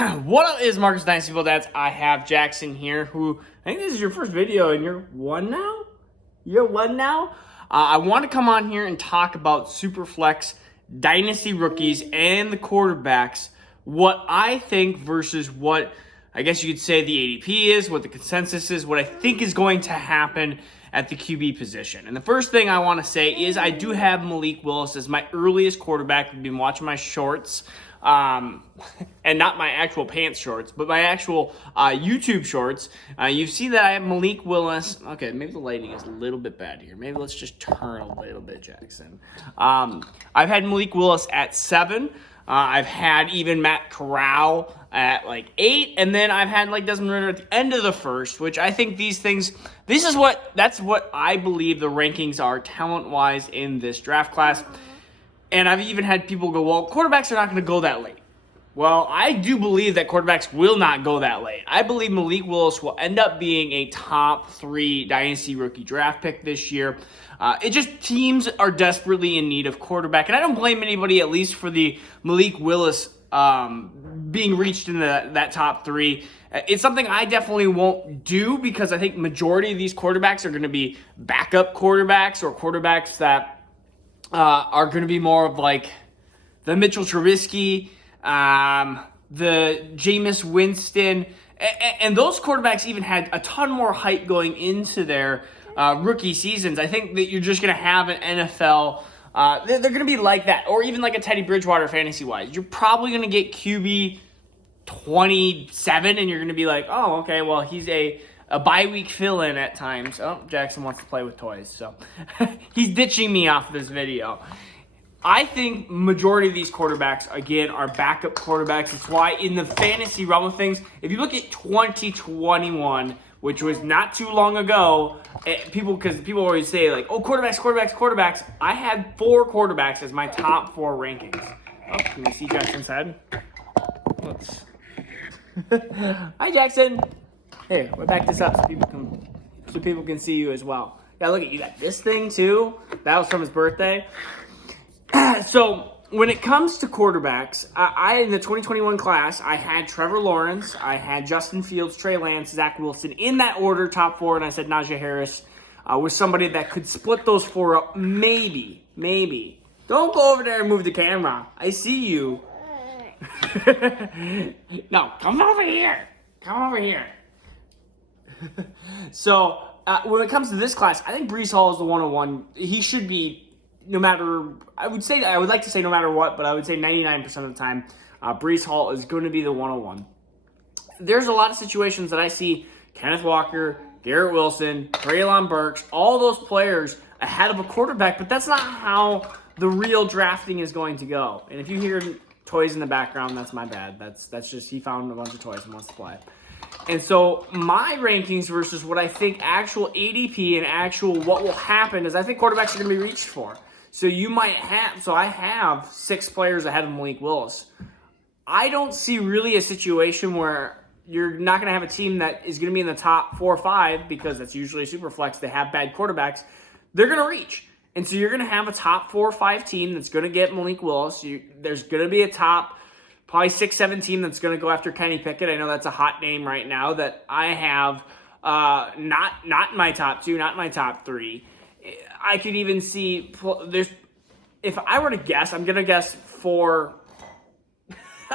What up is Marcus Dynasty Dads? I have Jackson here, who I think this is your first video and you're one now? You're one now? I want to come on here and talk about Superflex, Dynasty rookies, and the quarterbacks. What I think versus what I guess you could say the ADP is, what the consensus is, what I think is going to happen at the QB position. And the first thing I want to say is I do have Malik Willis as my earliest quarterback. If you've been watching my shorts, and not my actual pants shorts, but my actual YouTube shorts, you've seen that I have Malik Willis. Okay, maybe the lighting is a little bit bad here. Maybe let's just turn a little bit, Jackson. I've had Malik Willis at 7. I've had even Matt Corral at like 8, and then I've had like Desmond Ridder at the end of the first, which I think that's what I believe the rankings are talent-wise in this draft class. And I've even had people go, well, quarterbacks are not going to go that late. Well, I do believe that quarterbacks will not go that late. I believe Malik Willis will end up being a top 3 Dynasty rookie draft pick this year. Teams are desperately in need of quarterback. And I don't blame anybody, at least for the Malik Willis being reached in that top 3. It's something I definitely won't do because I think majority of these quarterbacks are going to be backup quarterbacks or quarterbacks that are going to be more of like the Mitchell Trubisky, the Jameis Winston, and those quarterbacks even had a ton more hype going into their rookie seasons. I think that you're just going to have an NFL, they're going to be like that, or even like a Teddy Bridgewater fantasy-wise. You're probably going to get QB 27, and you're going to be like, oh, okay, well, he's a bye-week fill-in at times. Oh, Jackson wants to play with toys, so he's ditching me off this video. I think majority of these quarterbacks, again, are backup quarterbacks. It's why in the fantasy realm of things, if you look at 2021, which was not too long ago, because people always say, like, oh, quarterbacks. I had 4 quarterbacks as my top 4 rankings. Oh, can you see Jackson's head? Let's... Hi, Jackson. Hey, we'll back this up so people can see you as well. Yeah, look at you. Got this thing too. That was from his birthday. So when it comes to quarterbacks, I in the 2021 class, I had Trevor Lawrence, I had Justin Fields, Trey Lance, Zach Wilson in that order, top 4, and I said Najee Harris was somebody that could split those 4 up. Maybe. Don't go over there and move the camera. I see you. No, come over here. So, when it comes to this class, I think Breece Hall is the 101. He should be, no matter, I would like to say no matter what, but I would say 99% of the time, Breece Hall is going to be the 101. There's a lot of situations that I see Kenneth Walker, Garrett Wilson, Treylon Burks, all those players ahead of a quarterback, but that's not how the real drafting is going to go. And if you hear toys in the background, that's my bad. That's just, he found a bunch of toys and wants to play. And so my rankings versus what I think actual ADP and actual what will happen is I think quarterbacks are going to be reached for. So I have 6 players ahead of Malik Willis. I don't see really a situation where you're not going to have a team that is going to be in the top 4 or 5 because that's usually a super flex. They have bad quarterbacks. They're going to reach. And so you're going to have a top 4 or 5 team that's going to get Malik Willis. There's going to be a top probably 6-7 team that's going to go after Kenny Pickett. I know that's a hot name right now that I have not in my top 2, not in my top 3. I could even see if I were to guess, I'm going to guess 4.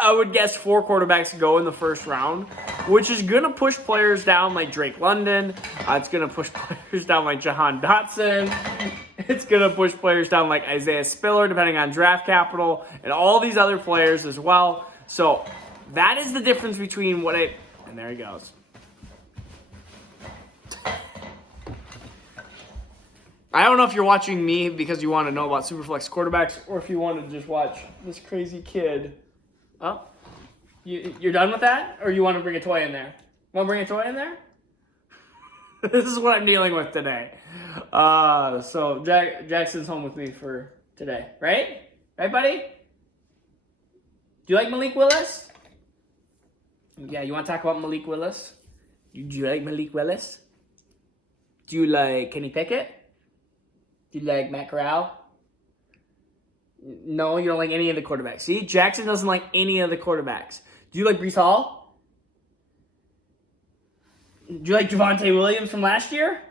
I would guess 4 quarterbacks go in the first round, which is going to push players down like Drake London. It's going to push players down like Jahan Dotson. It's going to push players down like Isaiah Spiller, depending on draft capital, and all these other players as well. So that is the difference between and there he goes. I don't know if you're watching me because you want to know about Superflex quarterbacks or if you want to just watch this crazy kid. Oh, you're done with that? Or you want to bring a toy in there? Want to bring a toy in there? This is what I'm dealing with today. So Jackson's home with me for today, right? Right, buddy? Do you like Malik Willis? Yeah, you want to talk about Malik Willis? Do you like Malik Willis? Do you like Kenny Pickett? Do you like Matt Corral? No, you don't like any of the quarterbacks. See, Jackson doesn't like any of the quarterbacks. Do you like Breece Hall? Do you like Javonte Williams from last year?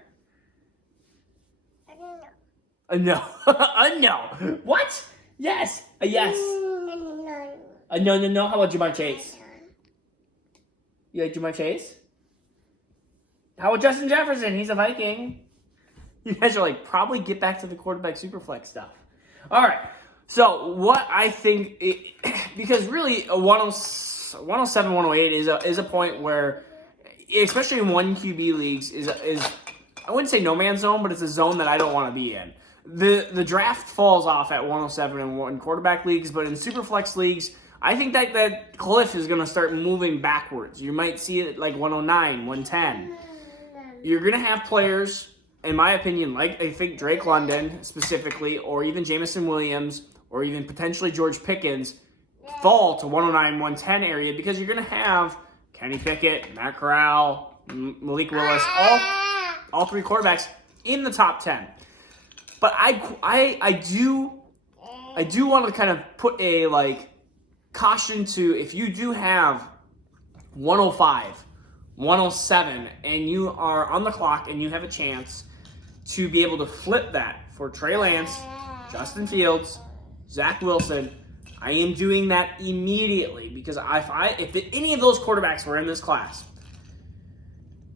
No. A no. What? Yes. A yes. A no. How about Jamar Chase? You like Jamar Chase? How about Justin Jefferson? He's a Viking. You guys are like, probably get back to the quarterback Superflex stuff. All right. So what I think, because really a 107, 108 is a point where, especially in one QB leagues, is I wouldn't say no man's zone, but it's a zone that I don't want to be in. The draft falls off at 107 in one quarterback leagues, but in Superflex leagues, I think that cliff is going to start moving backwards. You might see it like 109, 110. You're going to have players, in my opinion, like I think Drake London specifically, or even Jameson Williams, or even potentially George Pickens, fall to 109, 110 area because you're going to have Kenny Pickett, Matt Corral, Malik Willis, all three quarterbacks in the top 10. But I do want to kind of put a like caution to, if you do have 105, 107, and you are on the clock and you have a chance to be able to flip that for Trey Lance, Justin Fields, Zach Wilson, I am doing that immediately because if any of those quarterbacks were in this class,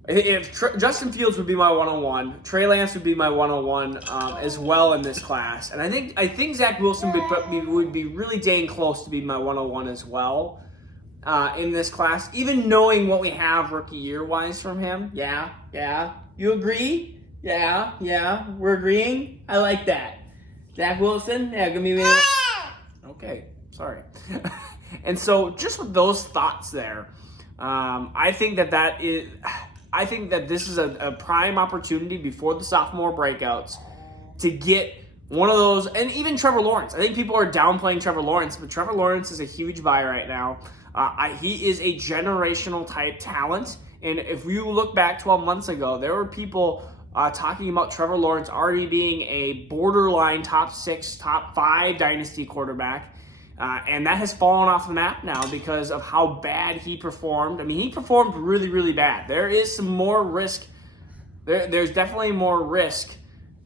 if Justin Fields would be my 101, Trey Lance would be my 101 as well in this class, and I think Zach Wilson would be really dang close to be my 101 as well in this class, even knowing what we have rookie year wise from him. Yeah, you agree? Yeah, we're agreeing. I like that. Zach Wilson, yeah, give me. Okay, sorry. And so, just with those thoughts there, I think that this is a prime opportunity before the sophomore breakouts to get one of those, and even Trevor Lawrence. I think people are downplaying Trevor Lawrence, but Trevor Lawrence is a huge buy right now. He is a generational type talent, and if you look back 12 months ago, there were people talking about Trevor Lawrence already being a borderline top 6, top 5 dynasty quarterback. And that has fallen off the map now because of how bad he performed. I mean, he performed really, really bad. There is some more risk. There's definitely more risk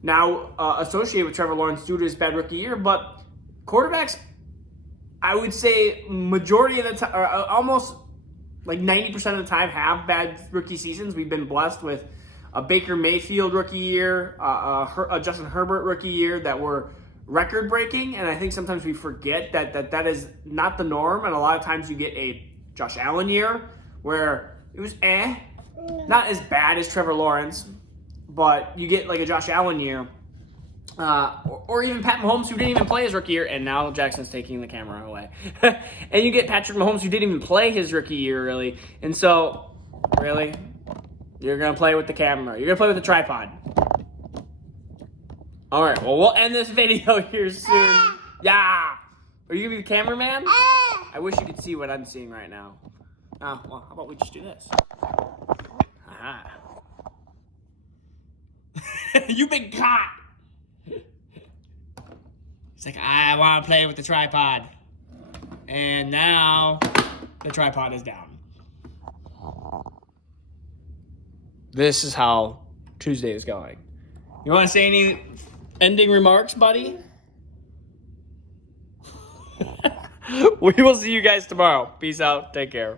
now associated with Trevor Lawrence due to his bad rookie year. But quarterbacks, I would say majority of the time, or almost like 90% of the time, have bad rookie seasons. We've been blessed with a Baker Mayfield rookie year, a Justin Herbert rookie year that were record-breaking, and I think sometimes we forget that is not the norm, and a lot of times you get a Josh Allen year where it was not as bad as Trevor Lawrence, but you get like a Josh Allen year, or even Pat Mahomes, who didn't even play his rookie year, and now Jackson's taking the camera away. And you get Patrick Mahomes, who didn't even play his rookie year, really, and so, really, you're going to play with the camera. You're going to play with the tripod. All right, well, we'll end this video here soon. Yeah. Are you going to be the cameraman? I wish you could see what I'm seeing right now. Oh, well, how about we just do this? Aha. You've been caught. It's like, I want to play with the tripod. And now the tripod is down. This is how Tuesday is going. You want to say any ending remarks, buddy? We will see you guys tomorrow. Peace out. Take care.